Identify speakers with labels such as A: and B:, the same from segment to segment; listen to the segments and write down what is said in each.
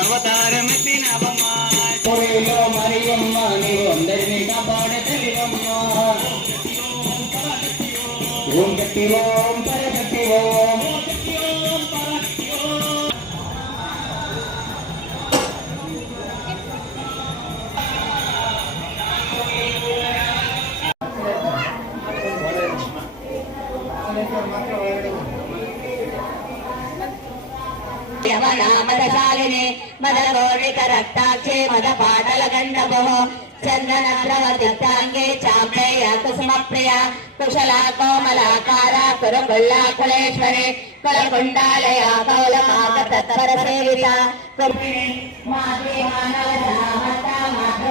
A: అవతారమెత్తిన మరియమ్మ నీవందరినీ కాపాడతలిరమ్మ ఓం గట్టి ఓం పరగట్టి ఓం.
B: గోవిక రక్తాక్షే మద పాటల గండభో చందన ప్రవర్తితాంగే చాంబే కుసుమ ప్రియ కుశల కోమలాకార కురగొల్లా కులేశ్వరి కులకుండాలయ కౌల మాత తత్పర సేవిత కృపిణి మాతృ మానవ
C: ధామత మాతృ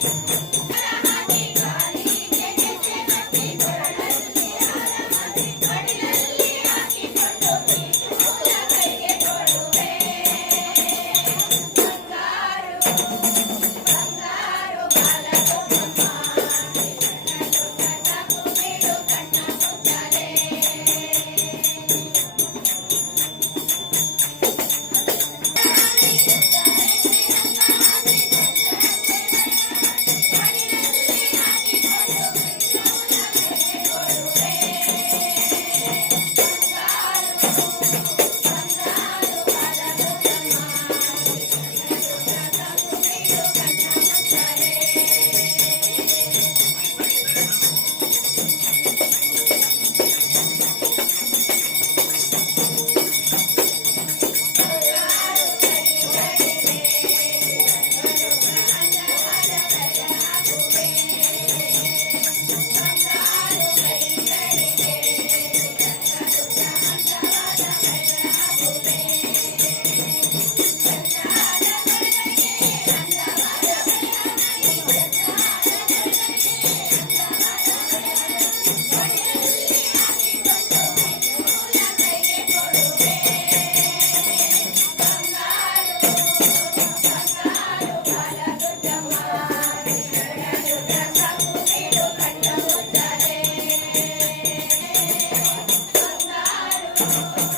C: dun dun dun Thank you.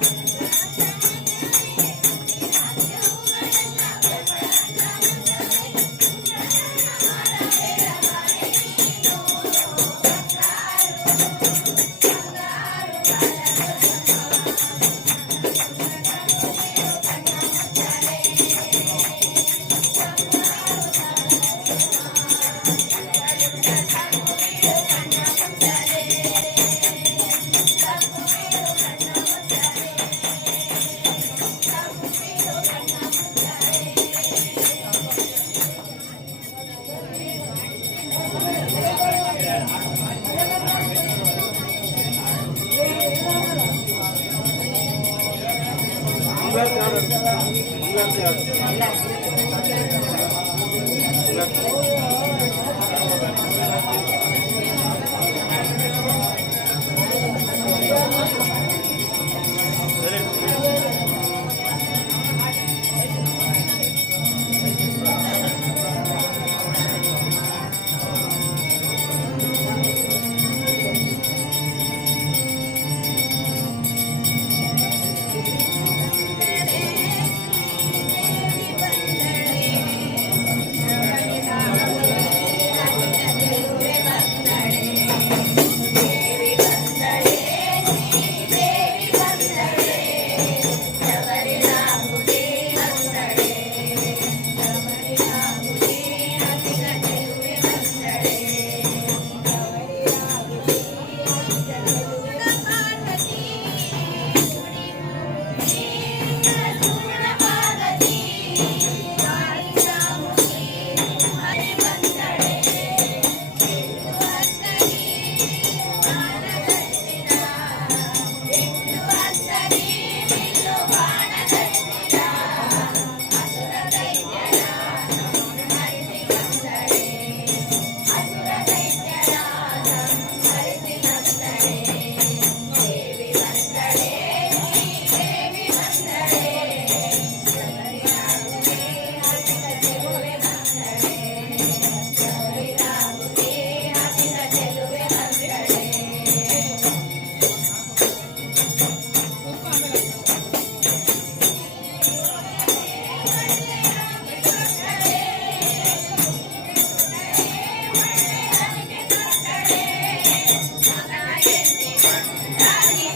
C: Thank you. Gracias.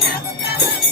D: నాకు కావాలి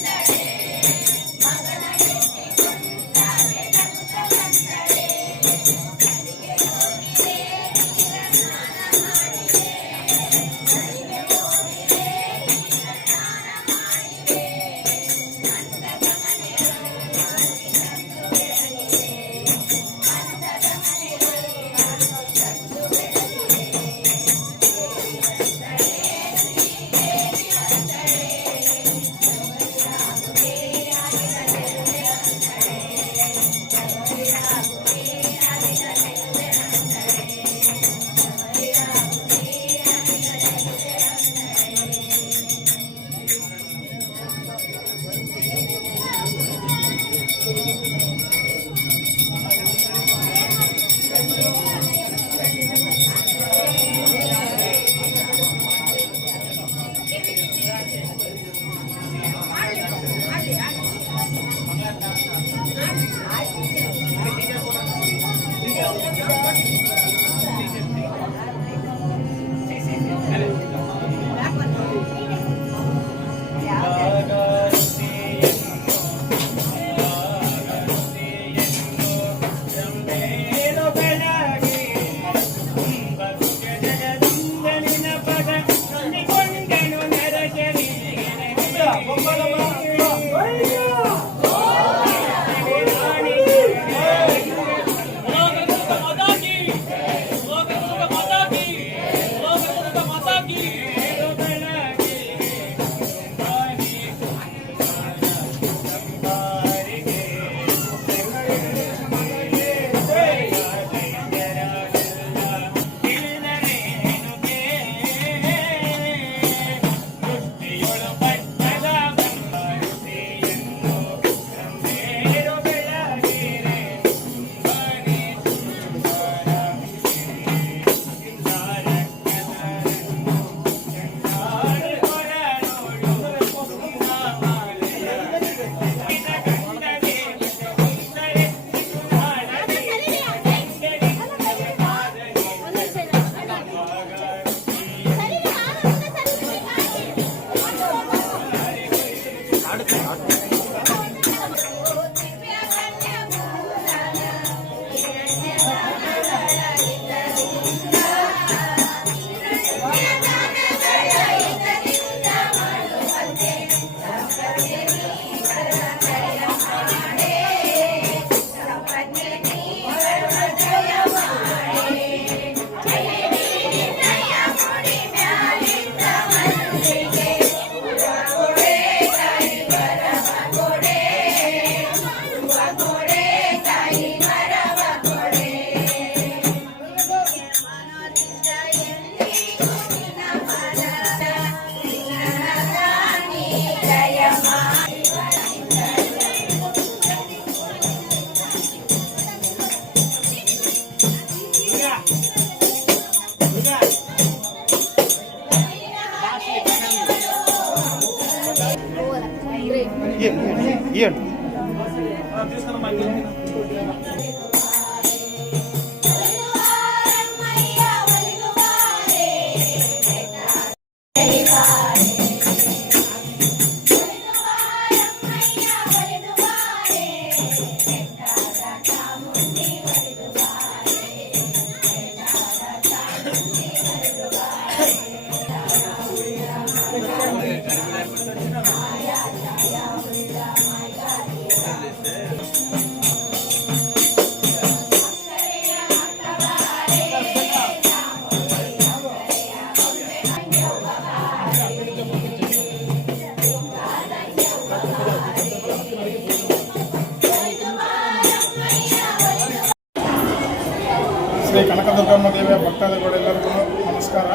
D: ಕನಕದುರ್ಗಮ್ಮ ದೇವಿಯ ಭಕ್ತಾದಿಗಳೆಲ್ಲರಿಗೂ ನಮಸ್ಕಾರ.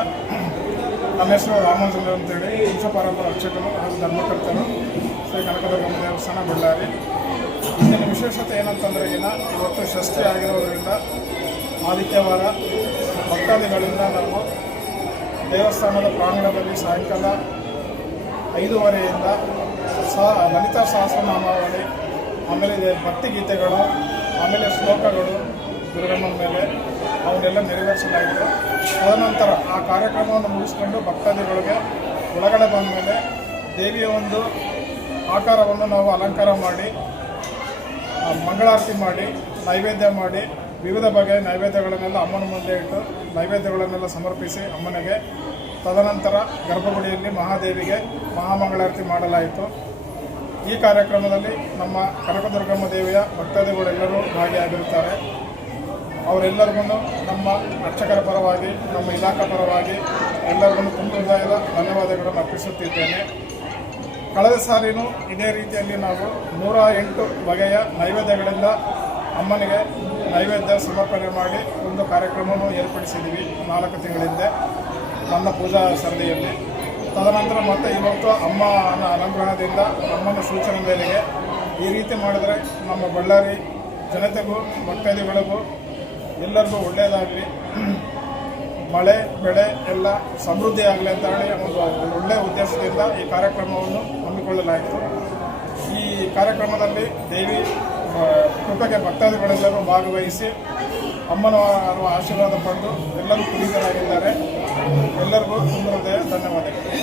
D: ನನ್ನ ಹೆಸರು ರಾಮಚಂದ್ರ ಅಂತೇಳಿ. ವಂಶಪಾರಂಪರ ರಕ್ಷಕರು ಹಾಗೂ ಧರ್ಮಕರ್ತರು. ಶ್ರೀ ಕನಕದುರ್ಗಮ್ಮ ದೇವಸ್ಥಾನ ಬಳ್ಳಾರಿ. ಇಂದಿನ ವಿಶೇಷತೆ ಏನಂತಂದರೆ ಏನ ಇವತ್ತು ಷಷ್ಠಿ ಆಗಿರೋದರಿಂದ ಆದಿತ್ಯವಾರ ಭಕ್ತಾದಿಗಳಿಂದ ನಾವು ದೇವಸ್ಥಾನದ ಪ್ರಾಂಗಣದಲ್ಲಿ ಸಾಯಂಕಾಲ ಐದೂವರೆಯಿಂದ ಸಹ ಲಲಿತಾ ಸಹಸ್ರನಾಮಾವಳಿ ಆಮೇಲೆ ಭಕ್ತಿಗೀತೆಗಳು, ಆಮೇಲೆ ಶ್ಲೋಕಗಳು ದುರ್ಗಮ್ಮನ ಮೇಲೆ ಅವನ್ನೆಲ್ಲ ನೆರವೇರಿಸಲಾಯಿತು ತದನಂತರ ಆ ಕಾರ್ಯಕ್ರಮವನ್ನು ಮುಗಿಸ್ಕೊಂಡು ಭಕ್ತಾದಿಗಳಿಗೆ ಒಳಗಡೆ ಬಂದ ಮೇಲೆ ದೇವಿಯ ಒಂದು ಆಕಾರವನ್ನು ನಾವು ಅಲಂಕಾರ ಮಾಡಿ ಮಂಗಳಾರತಿ ಮಾಡಿ, ನೈವೇದ್ಯ ಮಾಡಿ, ವಿವಿಧ ಬಗೆಯ ನೈವೇದ್ಯಗಳನ್ನೆಲ್ಲ ಅಮ್ಮನ ಮುಂದೆ ಇಟ್ಟು ನೈವೇದ್ಯಗಳನ್ನೆಲ್ಲ ಸಮರ್ಪಿಸಿ ಅಮ್ಮನಿಗೆ. ತದನಂತರ ಗರ್ಭಗುಡಿಯಲ್ಲಿ ಮಹಾದೇವಿಗೆ ಮಹಾಮಂಗಳಾರತಿ ಮಾಡಲಾಯಿತು. ಈ ಕಾರ್ಯಕ್ರಮದಲ್ಲಿ ನಮ್ಮ ಕನಕದುರ್ಗಮ್ಮ ದೇವಿಯ ಭಕ್ತಾದಿಗಳೆಲ್ಲರೂ ಭಾಗಿಯಾಗಿರುತ್ತಾರೆ. ಅವರೆಲ್ಲರಿಗೂ ನಮ್ಮ ಅರ್ಚಕರ ಪರವಾಗಿ, ನಮ್ಮ ಇಲಾಖಾ ಪರವಾಗಿ ಎಲ್ಲರಿಗೂ ತುಂಬ ಧನ್ಯವಾದಗಳನ್ನು ಅರ್ಪಿಸುತ್ತಿದ್ದೇನೆ. ಕಳೆದ ಸಾರಿನೂ ಇದೇ ರೀತಿಯಲ್ಲಿ ನಾವು ನೂರ ಎಂಟು ಬಗೆಯ ನೈವೇದ್ಯಗಳಿಂದ ಅಮ್ಮನಿಗೆ ನೈವೇದ್ಯ ಸಮರ್ಪಣೆ ಮಾಡಿ ಒಂದು ಕಾರ್ಯಕ್ರಮವನ್ನು ಏರ್ಪಡಿಸಿದ್ದೀವಿ ನಾಲ್ಕು ತಿಂಗಳಿಂದ ನನ್ನ ಪೂಜಾ ಸರದಿಯಲ್ಲಿ. ತದನಂತರ ಮತ್ತೆ ಇವತ್ತು ಅಮ್ಮ ಅನುಗ್ರಹದಿಂದ, ಅಮ್ಮನ ಸೂಚನೆ ಮೇರೆಗೆ ಈ ರೀತಿ ಮಾಡಿದರೆ ನಮ್ಮ ಬಳ್ಳಾರಿ ಜನತೆಗೂ ಭಕ್ತಾದಿಗಳಿಗೂ ಎಲ್ಲರಿಗೂ ಒಳ್ಳೆಯದಾಗಲಿ ಮಳೆ, ಬೆಳೆ ಎಲ್ಲ ಸಮೃದ್ಧಿ ಆಗಲಿ ಅಂತ ಹೇಳಿ ಒಂದು ಒಳ್ಳೆಯ ಉದ್ದೇಶದಿಂದ ಈ ಕಾರ್ಯಕ್ರಮವನ್ನು ಹಮ್ಮಿಕೊಳ್ಳಲಾಯಿತು. ಈ ಕಾರ್ಯಕ್ರಮದಲ್ಲಿ ದೇವಿ ಕೃಪೆಗೆ ಭಕ್ತಾದಿಗಳೆಲ್ಲರೂ ಭಾಗವಹಿಸಿ ಅಮ್ಮನ ಆಶೀರ್ವಾದ ಪಡೆದು ಎಲ್ಲರೂ ಪುನೀತರಾಗಿದ್ದಾರೆ. ಎಲ್ಲರಿಗೂ ತುಂಬ ಹೃದಯ ಧನ್ಯವಾದಗಳು.